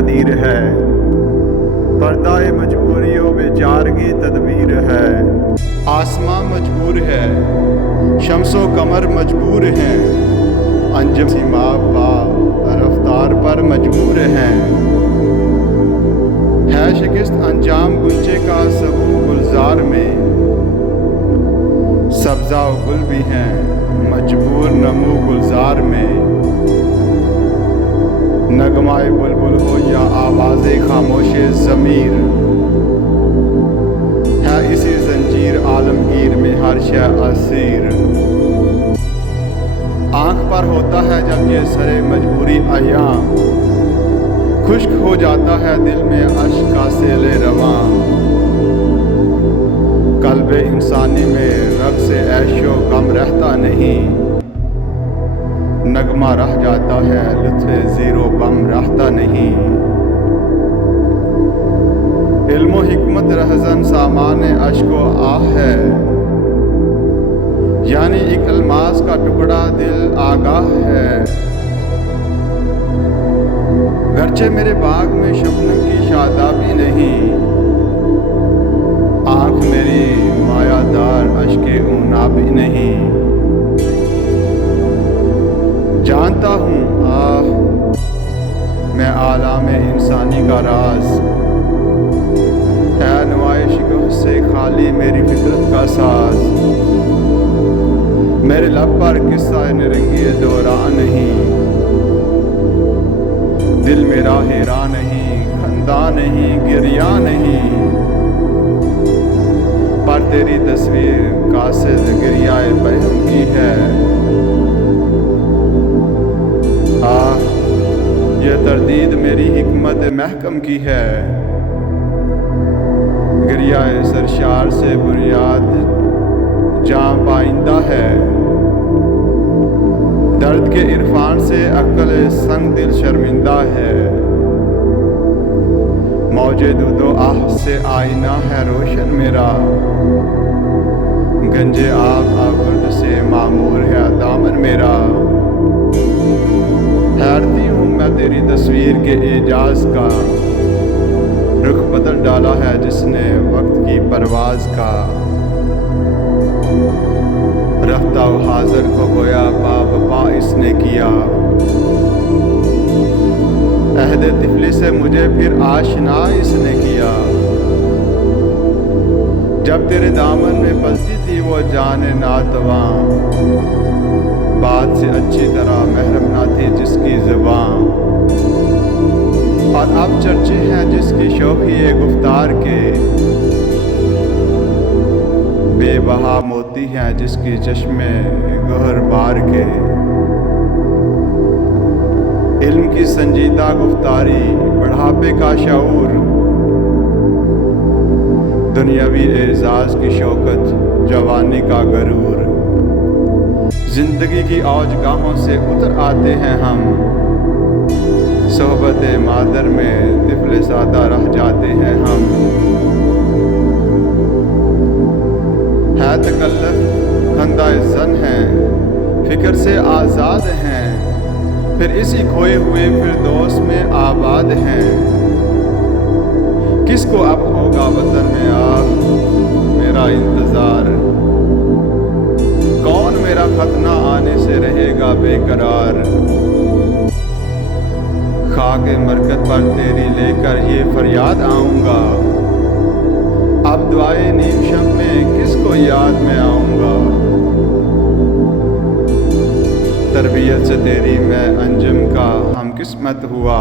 तकदीर है। पर्दाए मजबूरियों बेचारगी तदबीर है। आसमां मजबूर है, शम्सो कमर मजबूर हैं, अंजम सीमा पा रफ्तार पर मजबूर हैं। है शिकस्त अंजाम गुंजे का सबू गुलजार में, सब्जा व गुल भी हैं मजबूर नमू गुलजार में। नगमाए बुलबुल हो या आवाज़े खामोशे ज़मीर, है इसी जंजीर आलमगीर में हर शय असीर। आँख पर होता है जब ये सरे मजबूरी अयां, खुश्क हो जाता है दिल में अश्क का सेले रवां। कल्बे इंसानी में रक़्स ऐशो गम रहता नहीं, नगमा रह जाता है लुत्फ़े ज़ीरो बम रहता नहीं। इल्मो हिकमत रहज़न सामाने अश्को आह है, यानी एक अलमास का टुकड़ा दिल आगाह है। गरचे मेरे बाग में शबनम की शादाबी नहीं, आँख मेरी मायादार अश्के ऊना भी नहीं। जानता हूँ मैं आलाम इंसानी का राज, है नुमाइश से खाली मेरी फितरत का साज। मेरे लब पर किस्सा निरंगी दौरान नहीं, दिल मेरा हेरा नहीं खंदा नहीं गिरिया नहीं। पर तेरी तस्वीर कासिद गिरियाए बहम की है। ये तरदीद मेरी हिकमत महकम की है। गिरियाए सरशार से बुनियाद जाँ पाइंदा है, दर्द के इरफान से अक्ल संग दिल शर्मिंदा है। मौजे दूदो आह से आईना है रोशन मेरा, गंजे आब आबुर्द से मामूर है दामन मेरा। हैरती हूँ मैं तेरी तस्वीर के एजाज का, रुख बदल डाला है जिसने वक्त की परवाज का। रफ्ता व हाज़िर को गोया पा इसने किया, अहद तिफली से मुझे फिर आशना इसने किया। जब तेरे दामन में पलती थी वो जाने नातवां, बात से अच्छी तरह महरम ना थी जिसकी ज़ुबान। और अब चर्चे हैं जिसकी शौक़ी गुफ्तार के, बेबहा मोती हैं जिसकी चश्मे गहर बार के। इल्म की संजीदा गुफ्तारी बढ़ापे का शऊर, दुनियावी एजाज की शौकत जवानी का गरूर। जिंदगी की औजगाहों से उतर आते हैं हम, सोहबत मादर में तिफले सादा रह जाते हैं हम। है तकल्लुफ़ खंदा ज़न हैं, फिक्र से आज़ाद हैं, फिर इसी खोए हुए फिरदौस में आबाद हैं। किसको अब होगा वतन में मेरा इंतज़ार, कौन मेरा खत ना आने से रहेगा बेकरार। खाके मरकत पर तेरी लेकर ये फरियाद आऊँगा, अब दुआए नीम शब में किसको याद में आऊँगा। तरबियत से तेरी मैं अंजुम का हम किस्मत हुआ,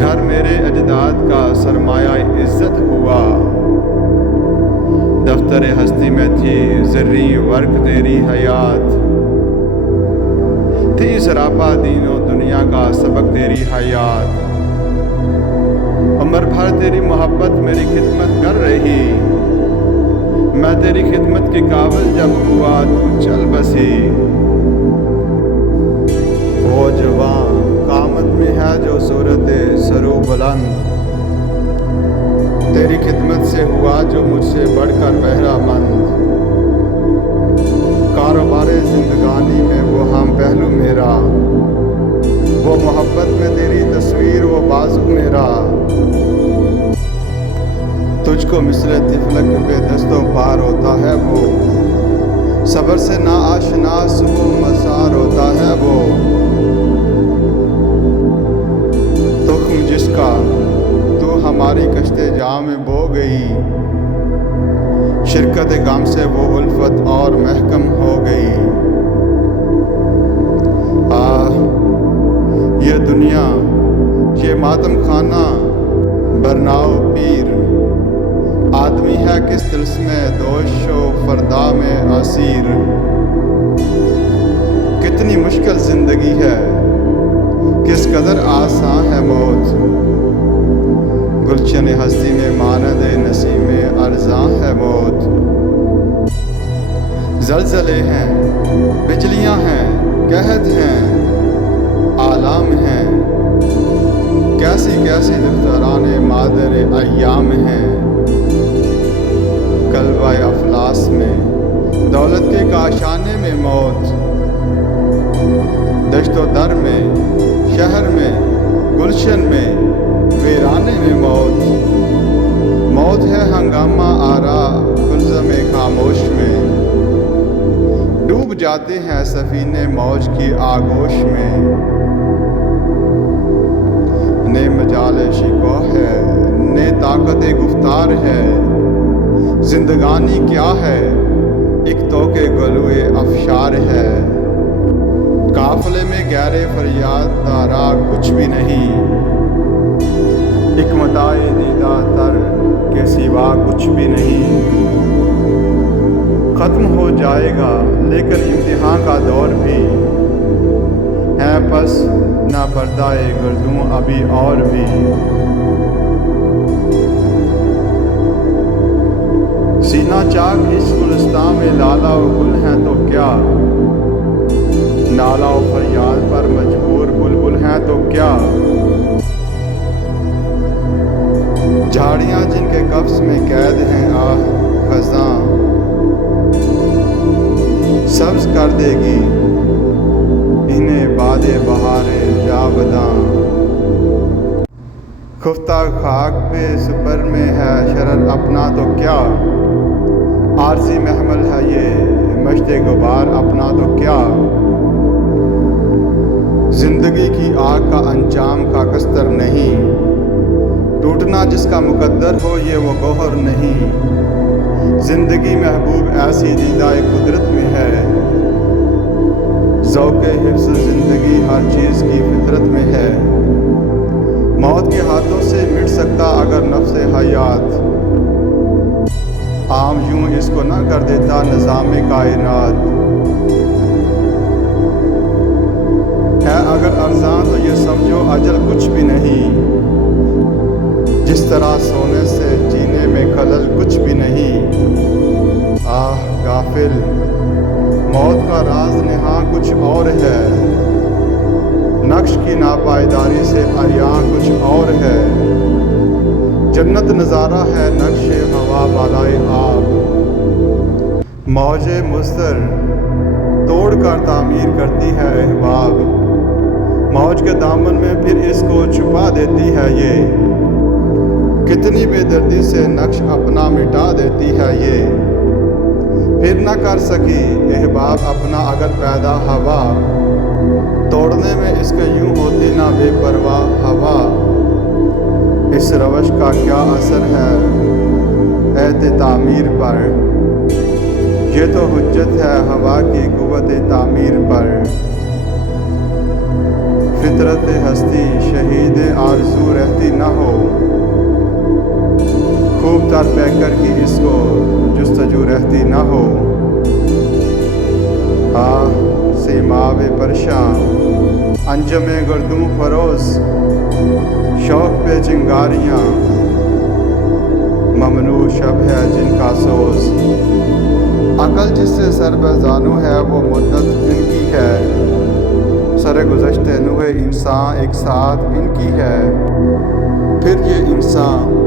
घर मेरे अजदाद का सरमाया इज्जत हुआ। दफ्तर हस्ती में थी ज़र्री वर्क तेरी हयात, थी सरापा दीनो दुनिया का सबक तेरी हयात। उम्र भर तेरी मोहब्बत मेरी खिदमत कर रही, मैं तेरी खिदमत के काबिल जब हुआ तू चल बसी। वो जवान कामत में है जो सूरत सरू बुलंद, तेरी खिदमत से हुआ जो मुझसे बढ़कर बहरामंद। कारोबार जिंदगानी में वो हम पहलू मेरा, वो मोहब्बत में तेरी तस्वीर वो बाजू मेरा, तुझको मिसले तिफलक पे दस्तों पार होता है वो, सब्र से ना आशना सुबह मसार होता है वो। तुम जिसका तू हमारी कश्ते जा में बो गई, शिरकत गम से वो उल्फत और महकम हो गई। ये दुनिया ये मातम खाना बरनाओ पीर, आदमी है किस तिल्स्मे दोशो फरदा में असीर। कितनी मुश्किल जिंदगी है, किस कदर आसान है मौत, गुलशन हस्ती में मानद नसीम में अर्ज़ां है मौत। जलजले हैं, बिजलियां हैं, कहत हैं, आलाम हैं, कैसी कैसी इफ्ताराने मादर अय्याम हैं। कलवा अफलास में दौलत के काशाने में मौत, दश्तो दर में शहर में गुलशन में वीराने में मौत। मौत है हंगामा आरा गुलज़म खामोश में, डूब जाते हैं सफीने मौज की आगोश में। ने मजाल शिको है, ने ताकत गुफ्तार है, जिंदगानी क्या है एक तो के गलुए अफशार है। काफले में गैरे फरियाद दारा कुछ भी नहीं, एक मताए दीदा तर के सिवा कुछ भी नहीं। खत्म हो जाएगा लेकिन इम्तिहान का दौर भी है, बस ना पर्दाए गर्दूं अभी और भी। सीना चाक इस गुलिस्तान में लाला और गुल हैं तो क्या, नाला और फरियाद पर मजबूर बुलबुल हैं तो क्या। झाड़ियां जिनके कब्ज में कैद हैं आह खज़ां, सब्ज कर देगी इन्हें बादे बहारे जावदां। खुफ्ता खाक पे सुपर में है शरर अपना तो क्या, आरजी महमल है ये मश्ते गुबार अपना तो क्या। जिंदगी की आग का अंजाम का कस्तर नहीं, टूटना जिसका मुकद्दर हो ये वो गौहर नहीं। जिंदगी महबूब ऐसी दीदाए कुदरत में है, ज़ौक़े हिफ्ज़ जिंदगी हर चीज़ की फितरत में है। मौत के हाथों से मिट सकता अगर नफ्स हयात, आम यूं इसको न कर देता निज़ाम कायनात। है अगर अर्ज़ां तो ये समझो अजल कुछ भी नहीं, जिस तरह सोने से जीने में खलल कुछ भी नहीं। आह गाफिल मौत का राज नेहा कुछ और है, नक्श की नापायदारी से अयां कुछ और है। जन्नत नज़ारा है नक्शे हवा बालाए आब, मौजे मुस्तर तोड़ कर तामीर करती है अहबाब। मौज के दामन में फिर इसको छुपा देती है ये, कितनी बेदर्दी से नक्श अपना मिटा देती है ये। फिर न कर सकी अहबाब अपना अगर पैदा हवा, तोड़ने में इसके यूं होती ना बेपरवाह हवा। इस रवश का क्या असर है एहते तामीर पर, ये तो हुज्जत है हवा की कुव्वत तामीर पर। फितरत हस्ती शहीद आरज़ू रहती न हो, खूब तर पैकर की इसको जुस्तजू रहती न हो। सीमावे परशां अंजमे गर्दूं फरोज़, शौक पे चिंगारियाँ ममनू शब है जिनका सोज। अकल जिससे सरबजानू है वो मुद्दत इनकी है, सर गुज़श्ते नुहे इंसान एक साथ इनकी है। फिर ये इंसान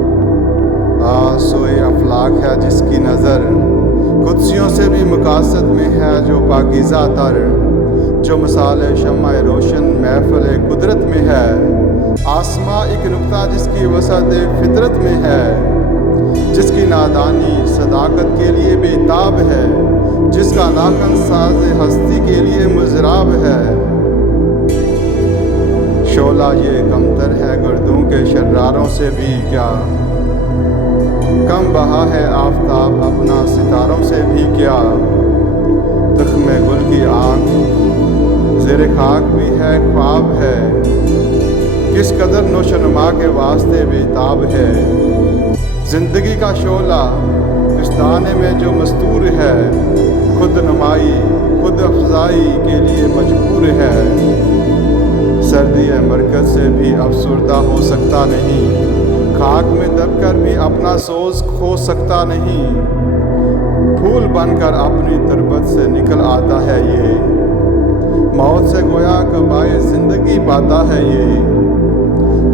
सोए अफलाक है जिसकी नज़र कुदसियों से भी मुकासद में है जो पाकीज़ा तर। जो मिसाल शम्मा रोशन महफिल कुदरत में है, आसमां एक नुक्ता जिसकी वसअत फितरत में है, जिसकी नादानी सदाकत के लिए बेताब है, जिसका नाकन साज हस्ती के लिए मुजराब है। शोला ये कमतर है गर्दों के शर्रारों से भी क्या, कम बहा है आफताब अपना सितारों से भी क्या। तख्मे गुल की आँख ज़ेरे खाक भी है ख्वाब है, किस कदर नौशनुमा के वास्ते बेताब है। ज़िंदगी का शोला इस दाने में जो मस्तूर है, खुद नुमाई खुद अफजाई के लिए मजबूर है। सर्दी मरकज़ से भी अफसुर्दा हो सकता नहीं, खाक में दबकर भी अपना सोज खो सकता नहीं। फूल बनकर अपनी तुरबत से निकल आता है ये, मौत से गोया कबाए ज़िंदगी पाता है ये।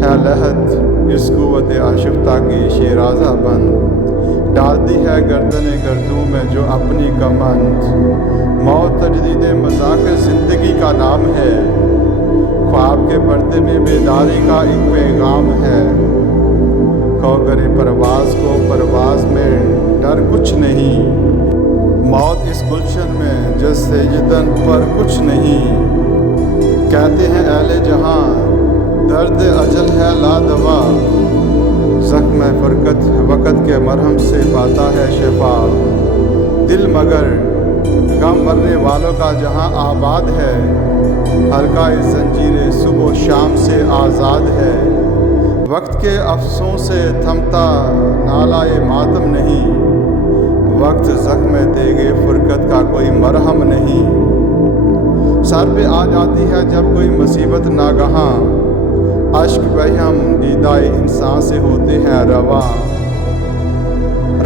है लहत इस कुव्वत आशिफ्ता की शेराज़ा बंद, डालती है गर्दन गर्दू में जो अपनी कमंद। मौत तजदीद मज़ाक ज़िंदगी का नाम है, ख्वाब के पर्दे में बेदारी का एक पैगाम है। खौगरे परवाज़ को परवाज़ में डर कुछ नहीं, मौत इस गुलशन में जैसे यदन पर कुछ नहीं। कहते हैं अहले जहां दर्द अजल है लादवा, ज़ख्म फ़ुरक़त वक़्त के मरहम से पाता है शिफा। दिल मगर गम मरने वालों का जहां आबाद है, हल्का इस जंजीर सुबह शाम से आज़ाद है। वक्त के अफसों से थमता नालाए मातम नहीं, वक्त ज़ख्म देगे फ़ुरक़त का कोई मरहम नहीं। सर पे आ जाती है जब कोई मुसीबत नागहां, अश्क बहम दीदाए इंसान से होते हैं रवा।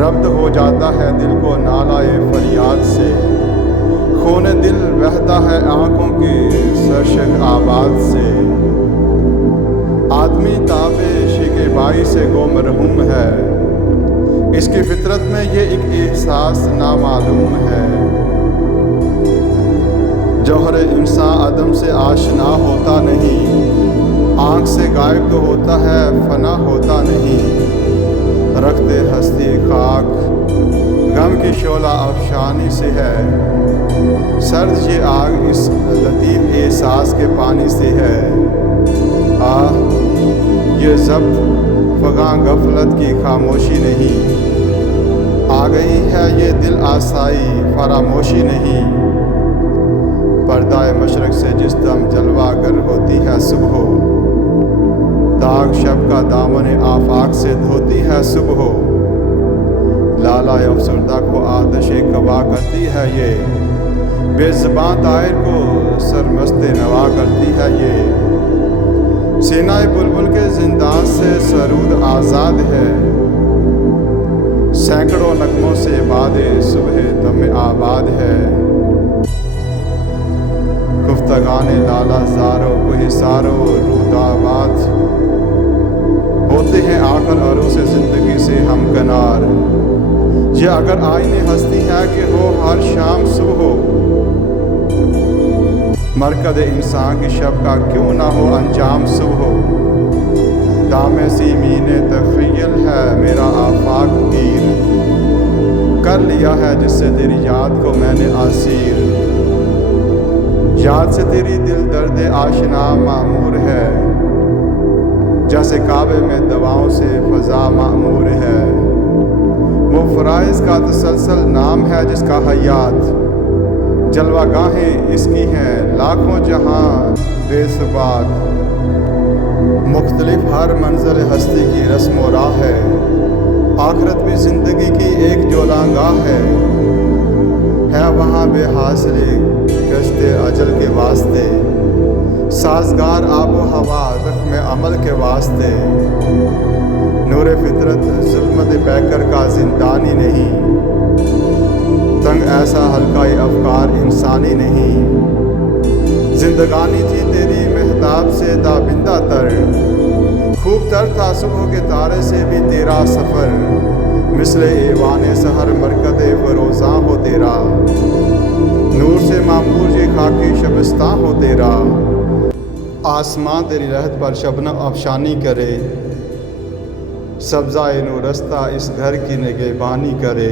रब्त हो जाता है दिल को नालाए फरियाद से, खून दिल बहता है आँखों की सरशक आबाद से। आदमी ताबे शिके बाई से गो मरहूम है, इसकी फितरत में ये एक एहसास नामालूम है। जौहर इंसान आदम से आशना होता नहीं, आँख से गायब तो होता है फना होता नहीं। रखते हस्ती खाक गम की शोला अफशानी से है, सर्द ये आग इस लतीफ़ एहसास के पानी से है। ये ज़ब्त फ़गां गफलत की खामोशी नहीं, आ गई है ये दिल आसाई फरामोशी नहीं। पर्दाए मशरक़ से जिस दम जलवागर होती है सुबह, दाग शब का दामन आफाक से धोती है सुबह। लाला अफसरदा को आतश कबा करती है ये, बेज़बां तायर को सरमस्ते नवा करती है ये। सीनाए बुलबुल के जिंदान से सरूद आज़ाद है, सैकड़ों नगमों से बादे सुबह दम आबाद है। गुफ्तगाने लाला ज़ारो को हिसारो रूदाबाद, होते हैं आखिर अरों से ज़िंदगी से हम कनार। ये अगर आईने हस्ती है कि हो हर शाम सुबह, मरकज़ इंसान की शब का क्यों ना हो अंजाम सुबह। दामे सीमीन तख़य्युल है मेरा आफाक तीर, कर लिया है जिससे तेरी याद को मैंने आसीर। याद से तेरी दिल दर्द आशना मामूर है, जैसे काबे में दवाओं से फ़ज़ा मामूर है। वो फ़राइज़ का तसलसल नाम है जिसका हयात, जलवागाहें इसकी हैं लाखों जहां बेसुबात। मुख्तलिफ हर मंज़िल हस्ती की रस्म व राह है, आखिरत भी ज़िंदगी की एक जोलांगाह है। वहाँ बेहासिली कश्ते अजल के वास्ते, साजगार आबो हवा ज़ख्म अमल के वास्ते। नूर फितरत ज़ुल्मत बैकर का जिंदानी नहीं, तंग ऐसा हल्काई अफकार इंसानी नहीं। जिंदगानी थी तेरी मेहताब से दाबिंदा तर, खूब तर था सुबह के तारे से भी तेरा सफ़र। मिसले एवाने सहर मरकज़ फ़रोज़ां हो तेरा, नूर नूर से मामूर ये खाकी शबिस्तां हो तेरा, आसमां तेरी रहत पर शबनम अफशानी करे, सब्ज़ाए नूरस्ता इस घर की निगहबानी करे।